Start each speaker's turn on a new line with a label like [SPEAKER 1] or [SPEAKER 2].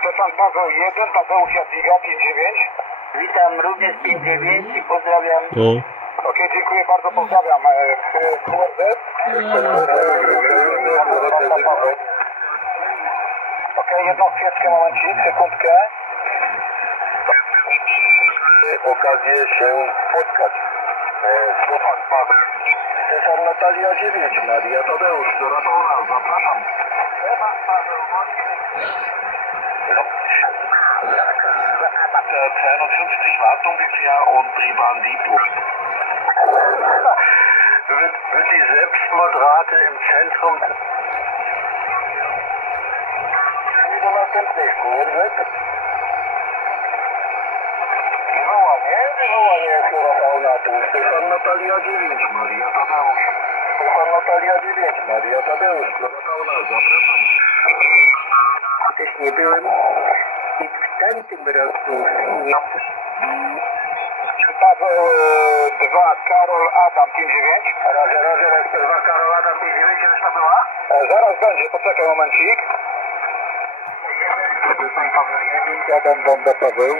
[SPEAKER 1] Stefan Paweł 1, Tadeusz Jadwiga 59.
[SPEAKER 2] Witam również 5-9 i pozdrawiam.
[SPEAKER 3] No.
[SPEAKER 1] Okej, dziękuję bardzo, pozdrawiam. E, QRZ. Okej, jedną chwileczkę, momencik, sekundkę. Okazję się spotkać. Słucham pan. Cesar Natalia Dziewicz, Maria Tadeusz, Dorota Ural, zapraszam. Ewa
[SPEAKER 4] Paweł52 Wartung bisher und Brieban Dieburg.
[SPEAKER 1] wird, wird die Selbstmordrate im Zentrum... Widzę następnej kurwy. Wywołanie, wywołanie, kurwa. Fluorofaunatu. Stefan Natalia 9, Maria Tadeusz. Stefan Natalia 9, Maria Tadeusz. Fluorofauna, zapraszam.
[SPEAKER 2] Też nie byłem i w tamtym roku nie...
[SPEAKER 1] Paweł 2, Karol Adam 59. Roger, Roger, SP2, Karol Adam 59, reszta była? E, zaraz będzie, poczekaj momencik. Stefan Paweł 9, Adam Wanda Paweł.